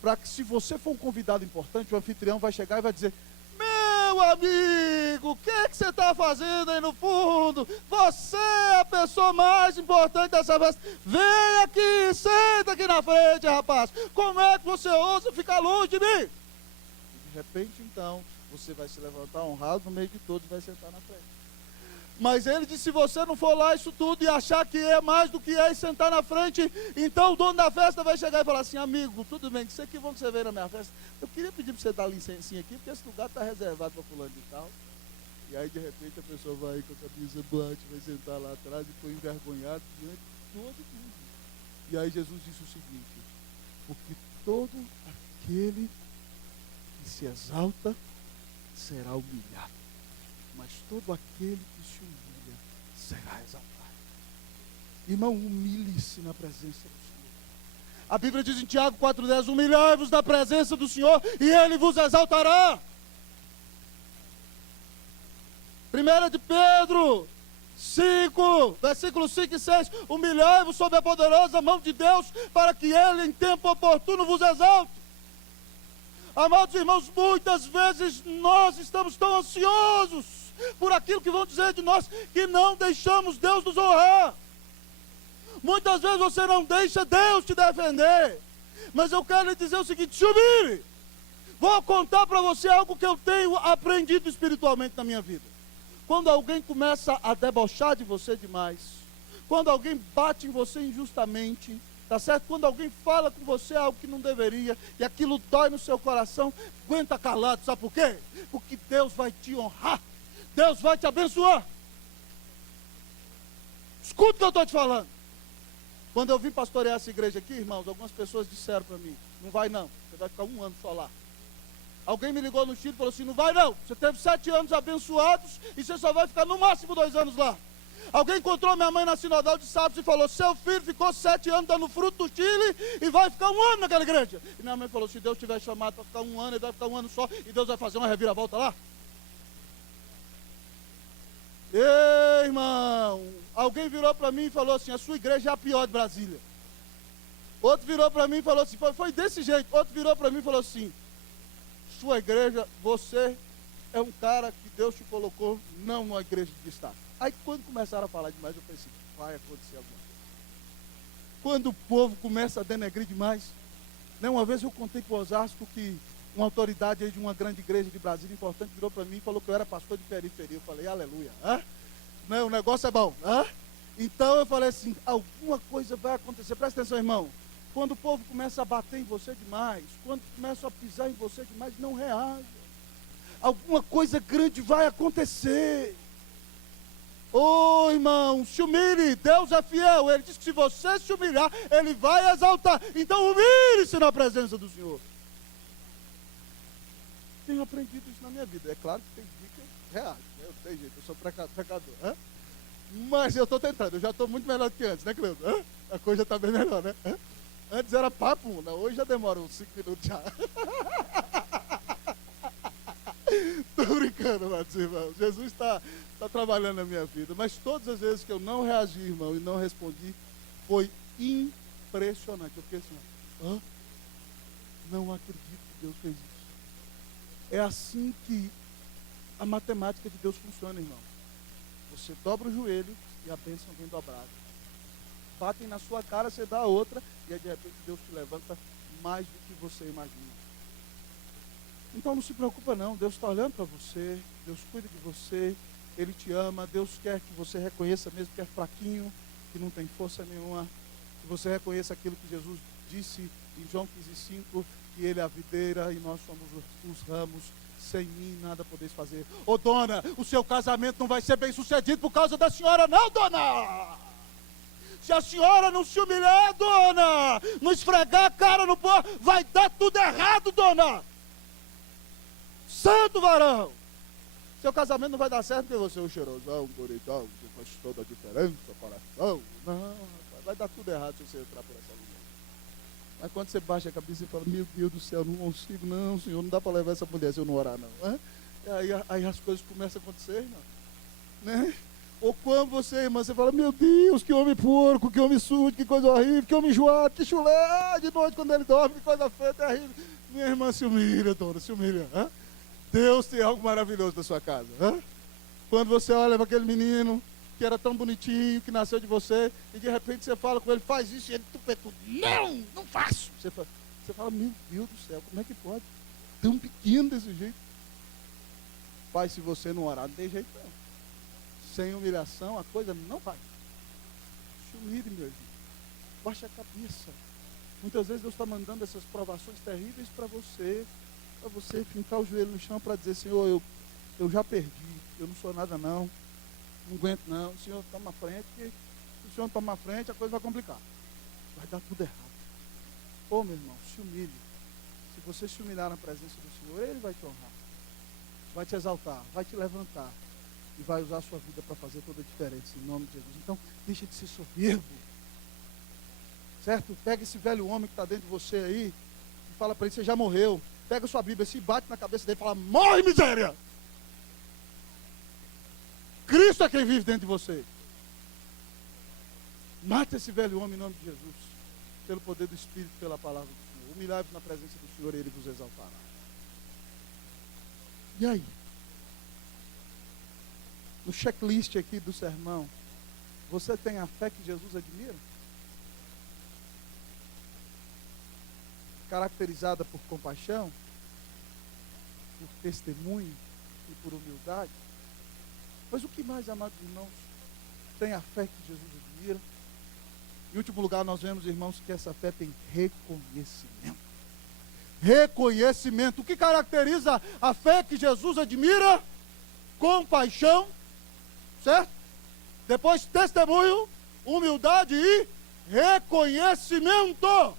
Para que, se você for um convidado importante, o anfitrião vai chegar e vai dizer: meu amigo, o que você está fazendo aí no fundo? Você é a pessoa mais importante dessa festa. Vem aqui, senta aqui na frente, rapaz. Como é que você ousa ficar longe de mim? E de repente, então, você vai se levantar honrado no meio de todos e vai sentar na frente. Mas ele disse: se você não for lá isso tudo e achar que é mais do que é e sentar na frente, então o dono da festa vai chegar e falar assim: amigo, tudo bem, que bom que você veio na minha festa. Eu queria pedir para você dar licencinha aqui, porque esse lugar está reservado para fulano de tal. E aí de repente a pessoa vai com a camisa blanche, vai sentar lá atrás e foi envergonhado diante de todo mundo. E aí Jesus disse o seguinte: porque todo aquele que se exalta será humilhado, mas todo aquele que se humilha será exaltado. Irmão, humilhe-se na presença do Senhor. A Bíblia diz em Tiago 4,10: humilhai-vos na presença do Senhor e Ele vos exaltará. 1 de Pedro 5, versículos 5 e 6: humilhai-vos sob a poderosa mão de Deus, para que Ele em tempo oportuno vos exalte. Amados irmãos, muitas vezes nós estamos tão ansiosos por aquilo que vão dizer de nós, que não deixamos Deus nos honrar. Muitas vezes você não deixa Deus te defender. Mas eu quero lhe dizer o seguinte: se humilhe. Vou contar para você algo que eu tenho aprendido espiritualmente na minha vida. Quando alguém começa a debochar de você demais, quando alguém bate em você injustamente, tá certo? Quando alguém fala com você algo que não deveria, e aquilo dói no seu coração, aguenta calado, sabe por quê? Porque Deus vai te honrar, Deus vai te abençoar. Escuta o que eu estou te falando. Quando eu vim pastorear essa igreja aqui, irmãos, algumas pessoas disseram para mim: não vai não, você vai ficar 1 ano só lá. Alguém me ligou no Chile e falou assim: não vai não, você teve 7 anos abençoados e você só vai ficar no máximo 2 anos lá. Alguém encontrou minha mãe na Sinodal de Sábios e falou: seu filho ficou 7 anos dando fruto do Chile e vai ficar 1 ano naquela igreja. E minha mãe falou: se Deus tiver chamado para ficar 1 ano, ele vai ficar 1 ano só e Deus vai fazer uma reviravolta lá. Ei, irmão, alguém virou para mim e falou assim: a sua igreja é a pior de Brasília. Outro virou para mim e falou assim, foi desse jeito. Outro virou para mim e falou assim: sua igreja, você é um cara que Deus te colocou não numa igreja de destaque. Aí quando começaram a falar demais, eu pensei: vai acontecer alguma coisa. Quando o povo começa a denegrir demais, né? Uma vez eu contei para o Osasco que uma autoridade aí de uma grande igreja de Brasília importante virou para mim e falou que eu era pastor de periferia. Eu falei: aleluia, não, o negócio é bom, Então eu falei assim: alguma coisa vai acontecer. Presta atenção, irmão. Quando o povo começa a bater em você demais, quando começa a pisar em você demais, não reaja. Alguma coisa grande vai acontecer. Ô irmão, se humilhe, Deus é fiel. Ele diz que se você se humilhar, Ele vai exaltar. Então humilhe-se na presença do Senhor. Tenho aprendido isso na minha vida. É claro que tem dicas reais, né? Eu tenho jeito, eu sou pecador. Mas eu estou tentando, eu já estou muito melhor do que antes, né, Cleusa? A coisa está bem melhor, né? Antes era papo, né? Hoje já demora uns 5 minutos já. Estou brincando, amados irmãos. Jesus está trabalhando na minha vida. Mas todas as vezes que eu não reagi, irmão, e não respondi, foi impressionante. Eu fiquei assim: não acredito que Deus fez isso. É assim que a matemática de Deus funciona, irmão. Você dobra o joelho e a bênção vem dobrada. Batem na sua cara, você dá a outra, e aí de repente Deus te levanta mais do que você imagina. Então não se preocupa não, Deus está olhando para você, Deus cuida de você, Ele te ama, Deus quer que você reconheça mesmo que é fraquinho, que não tem força nenhuma, que você reconheça aquilo que Jesus disse em João 15,5, que Ele é a videira e nós somos os ramos. Sem mim nada podeis fazer. Ô dona, o seu casamento não vai ser bem sucedido por causa da senhora não, dona. Se a senhora não se humilhar, dona, não esfregar a cara no povo, vai dar tudo errado, dona. santo varão. Seu casamento não vai dar certo porque você é um cheirosão, um bonitão, que faz toda a diferença, coração. Não, rapaz, vai dar tudo errado se você entrar por essa linha. Mas quando você baixa a cabeça e fala, meu Deus do céu, não consigo, não, Senhor, não dá para levar essa mulher se eu não orar, não. Aí as coisas começam a acontecer, irmão. Né? Ou quando você, irmã, você fala, meu Deus, que homem porco, que homem sujo, que coisa horrível, que homem enjoado, que chulé, de noite quando ele dorme, que coisa feia, terrível. Minha irmã se humilha, dona, se humilha. Deus tem algo maravilhoso na sua casa. Quando você olha para aquele menino que era tão bonitinho, que nasceu de você, e de repente você fala com ele, faz isso, e ele tupetudo, não faço. Você fala, meu Deus do céu, como é que pode? Tão pequeno desse jeito. Pai, se você não orar, não tem jeito não. Sem humilhação, a coisa não vai. Se humilhe, meu irmão. Baixa a cabeça. Muitas vezes Deus está mandando essas provações terríveis para você fincar o joelho no chão para dizer, Senhor, eu já perdi, eu não sou nada não aguento não, o Senhor toma a frente, porque se o Senhor tomar a frente, a coisa vai complicar. Vai dar tudo errado. Ô meu irmão, se humilhe. Se você se humilhar na presença do Senhor, Ele vai te honrar, vai te exaltar, vai te levantar e vai usar a sua vida para fazer toda a diferença, em nome de Jesus. Então, deixa de ser soberbo, certo? Pega esse velho homem que está dentro de você aí e fala para ele, você já morreu. Pega a sua Bíblia, se bate na cabeça dele e fala, morre miséria! Cristo é quem vive dentro de você. Mate esse velho homem em nome de Jesus, pelo poder do Espírito, pela palavra do Senhor. Humilhai-vos na presença do Senhor e Ele vos exaltará. E aí? No checklist aqui do sermão, você tem a fé que Jesus admira? Caracterizada por compaixão, por testemunho e por humildade? Mas o que mais, amados irmãos, tem a fé que Jesus admira? Em último lugar, nós vemos, irmãos, que essa fé tem reconhecimento. Reconhecimento. O que caracteriza a fé que Jesus admira? Compaixão, certo? Depois, testemunho, humildade e reconhecimento.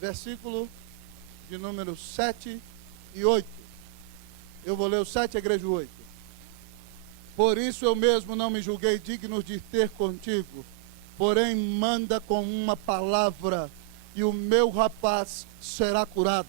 Versículo de número 7 e 8. Eu vou ler o 7 e a igreja o 8. Por isso eu mesmo não me julguei digno de ter contigo, porém manda com uma palavra e o meu rapaz será curado.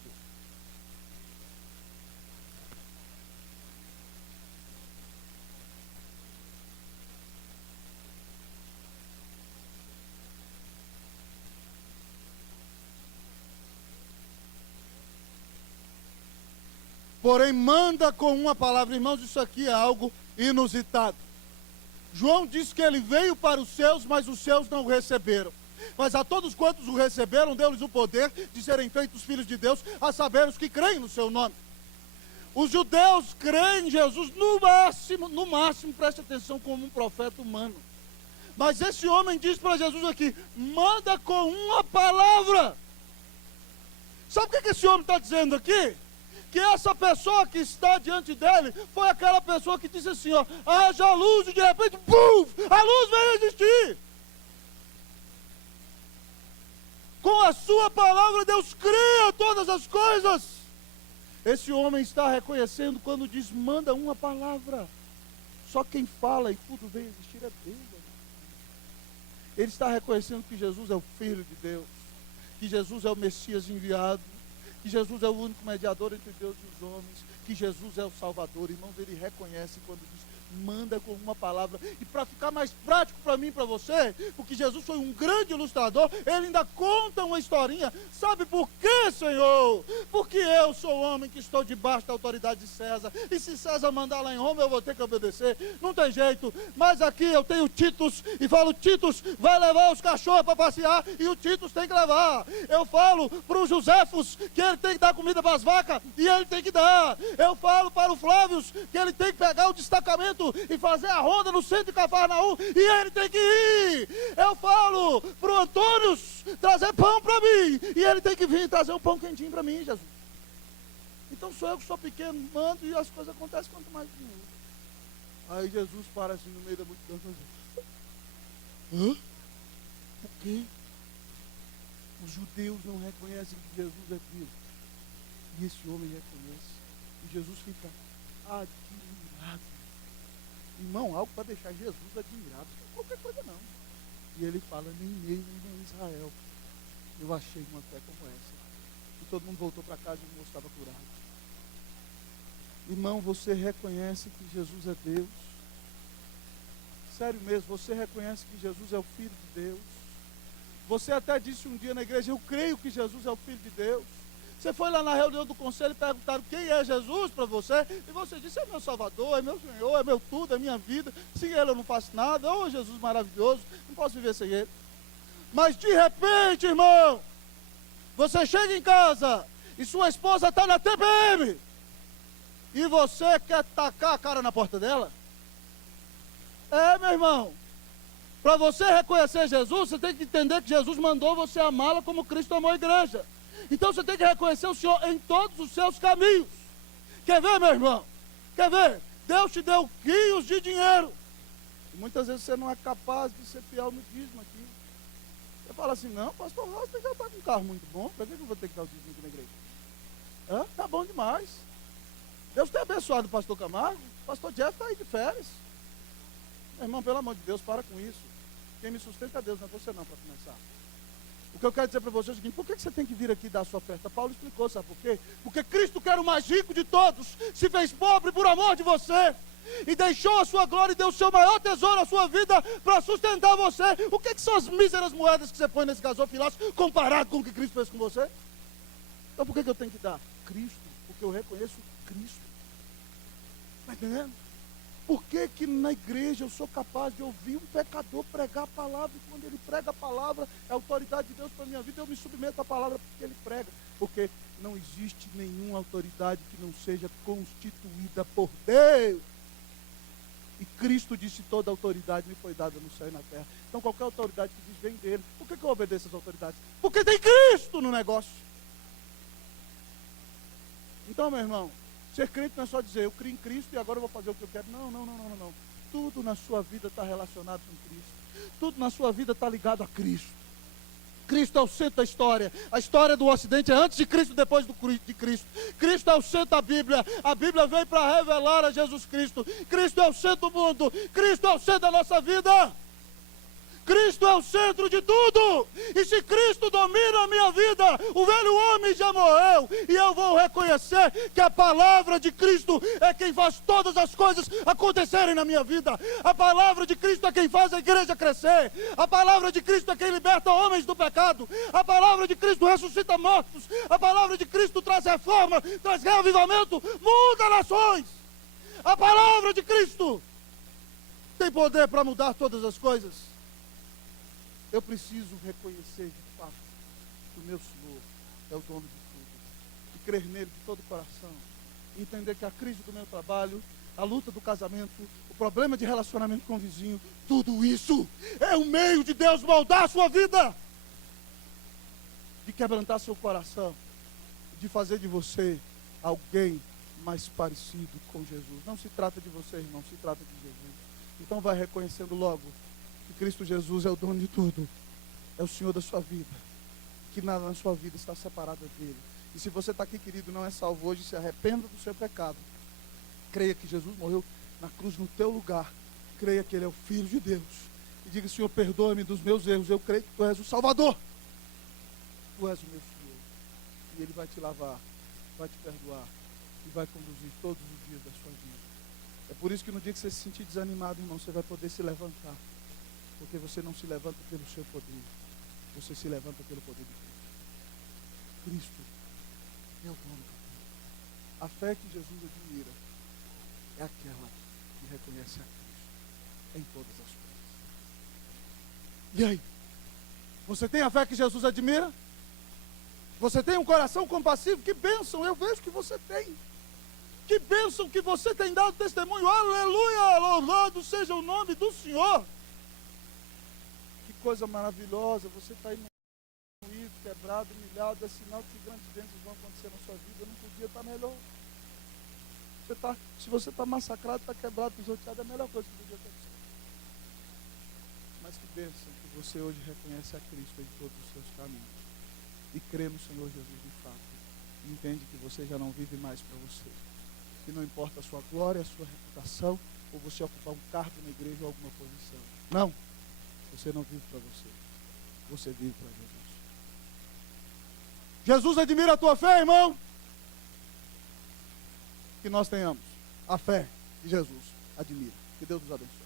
Porém manda com uma palavra. Irmãos, isso aqui é algo inusitado. João diz que ele veio para os seus, mas os seus não o receberam. Mas a todos quantos o receberam, deu-lhes o poder de serem feitos filhos de Deus, a saber, os que creem no seu nome. Os judeus creem em Jesus no máximo, preste atenção, como um profeta humano. Mas esse homem diz para Jesus aqui, manda com uma palavra. Sabe o que esse homem está dizendo aqui? Que essa pessoa que está diante dele foi aquela pessoa que disse assim, ó, haja luz, e de repente, buf, a luz veio a existir. Com a sua palavra, Deus cria todas as coisas. Esse homem está reconhecendo quando diz, manda uma palavra. Só quem fala e tudo veio a existir é Deus. Ele está reconhecendo que Jesus é o Filho de Deus, que Jesus é o Messias enviado, que Jesus é o único mediador entre Deus e os homens, que Jesus é o Salvador. Irmãos, ele reconhece quando diz, manda com uma palavra. E para ficar mais prático para mim e para você, porque Jesus foi um grande ilustrador, ele ainda conta uma historinha. Sabe por quê, Senhor? Porque eu sou homem que estou debaixo da autoridade de César, e se César mandar lá em Roma, eu vou ter que obedecer. Não tem jeito. Mas aqui eu tenho Titus, e falo, Titus vai levar os cachorros para passear, e o Titus tem que levar. Eu falo para o Josefos que ele tem que dar comida para as vacas, e ele tem que dar. Eu falo para o Flávio que ele tem que pegar o destacamento e fazer a ronda no centro de Cafarnaum, e ele tem que ir. Eu falo para o Antônio trazer pão para mim, e ele tem que vir trazer um pão quentinho para mim, Jesus. Então sou eu que sou pequeno, mando, e as coisas acontecem quanto mais dinheiro. Aí Jesus para assim no meio da multidão e diz, hã? O quê? Os judeus não reconhecem que Jesus é Deus, e esse homem reconhece. E Jesus fica admirado. Irmão, algo para deixar Jesus admirado. Não é qualquer coisa não. E ele fala, nem mesmo em Israel eu achei uma fé como essa. E todo mundo voltou para casa e o moço estava curado. Irmão, você reconhece que Jesus é Deus? Sério mesmo, você reconhece que Jesus é o Filho de Deus? Você até disse um dia na igreja, eu creio que Jesus é o Filho de Deus. Você foi lá na reunião do conselho e perguntaram quem é Jesus para você, e você disse, é meu Salvador, é meu Senhor, é meu tudo, é minha vida. Sem Ele eu não faço nada. Oh, Jesus maravilhoso, não posso viver sem Ele. Mas de repente, irmão, você chega em casa e sua esposa está na TPM e você quer tacar a cara na porta dela? É, meu irmão, para você reconhecer Jesus, você tem que entender que Jesus mandou você amá-la como Cristo amou a igreja. Então você tem que reconhecer o Senhor em todos os seus caminhos. Quer ver, meu irmão? Quer ver? Deus te deu quilos de dinheiro. E muitas vezes você não é capaz de ser fiel no dízimo aqui. Você fala assim, não, pastor Rasta já está com um carro muito bom, para que eu vou ter que dar o dízimo aqui na igreja? Tá bom demais. Deus tem abençoado o pastor Camargo, o pastor Jeff está aí de férias. Meu irmão, pelo amor de Deus, para com isso. Quem me sustenta é Deus, não é você não, para começar. O que eu quero dizer para você é o seguinte, por que você tem que vir aqui dar a sua oferta? Paulo explicou, sabe por quê? Porque Cristo, que era o mais rico de todos, se fez pobre por amor de você, e deixou a sua glória e deu o seu maior tesouro, a sua vida, para sustentar você. O que são as míseras moedas que você põe nesse gasofilaço, comparado com o que Cristo fez com você? Então por que eu tenho que dar? Cristo, porque eu reconheço Cristo. Está entendendo? Por que que na igreja eu sou capaz de ouvir um pecador pregar a palavra, e quando ele prega a palavra, é a autoridade de Deus para a minha vida, eu me submeto à palavra porque ele prega? Porque não existe nenhuma autoridade que não seja constituída por Deus. E Cristo disse, toda autoridade me foi dada no céu e na terra. Então qualquer autoridade que diz, vem dele. Por que eu obedeço às autoridades? Porque tem Cristo no negócio. Então, meu irmão, ser crente não é só dizer, eu creio em Cristo e agora eu vou fazer o que eu quero. Não. Tudo na sua vida está relacionado com Cristo. Tudo na sua vida está ligado a Cristo. Cristo é o centro da história. A história do Ocidente é antes de Cristo e depois de Cristo. Cristo é o centro da Bíblia. A Bíblia veio para revelar a Jesus Cristo. Cristo é o centro do mundo. Cristo é o centro da nossa vida. Cristo é o centro de tudo. E se Cristo domina a minha vida, o velho homem já morreu. E eu vou reconhecer que a palavra de Cristo é quem faz todas as coisas acontecerem na minha vida. A palavra de Cristo é quem faz a igreja crescer. A palavra de Cristo é quem liberta homens do pecado. A palavra de Cristo ressuscita mortos. A palavra de Cristo traz reforma, traz reavivamento, muda nações. A palavra de Cristo tem poder para mudar todas as coisas. Eu preciso reconhecer de fato que o meu Senhor é o dono de tudo. E crer nele de todo o coração. E entender que a crise do meu trabalho, a luta do casamento, o problema de relacionamento com o vizinho, tudo isso é um meio de Deus moldar a sua vida. De quebrantar seu coração. De fazer de você alguém mais parecido com Jesus. Não se trata de você, irmão, se trata de Jesus. Então vai reconhecendo logo que Cristo Jesus é o dono de tudo, é o Senhor da sua vida, que nada na sua vida está separado dele. E se você está aqui, querido, não é salvo hoje, se arrependa do seu pecado, creia que Jesus morreu na cruz no teu lugar, creia que ele é o Filho de Deus, e diga, Senhor, perdoa-me dos meus erros, eu creio que tu és o Salvador, tu és o meu Senhor, e ele vai te lavar, vai te perdoar, e vai conduzir todos os dias da sua vida. É por isso que no dia que você se sentir desanimado, irmão, você vai poder se levantar. Porque você não se levanta pelo seu poder. Você se levanta pelo poder de Cristo. Cristo é o dono. A fé que Jesus admira é aquela que reconhece a Cristo em todas as coisas. E aí? Você tem a fé que Jesus admira? Você tem um coração compassivo? Que bênção, eu vejo que você tem. Que bênção que você tem dado testemunho. Aleluia, louvado seja o nome do Senhor. Coisa maravilhosa, você está aí moído, quebrado, humilhado, é sinal que grandes bênçãos vão acontecer na sua vida, não podia estar melhor. Se você está massacrado, está quebrado, pisoteado, é a melhor coisa que podia acontecer. Mas que bênção que você hoje reconhece a Cristo em todos os seus caminhos e crê no Senhor Jesus de fato, e entende que você já não vive mais para você, que não importa a sua glória, a sua reputação, ou você ocupar um cargo na igreja ou alguma posição. Não. Você não vive para você. Você vive para Jesus. Jesus admira a tua fé, irmão. Que nós tenhamos a fé que Jesus admira. Que Deus nos abençoe.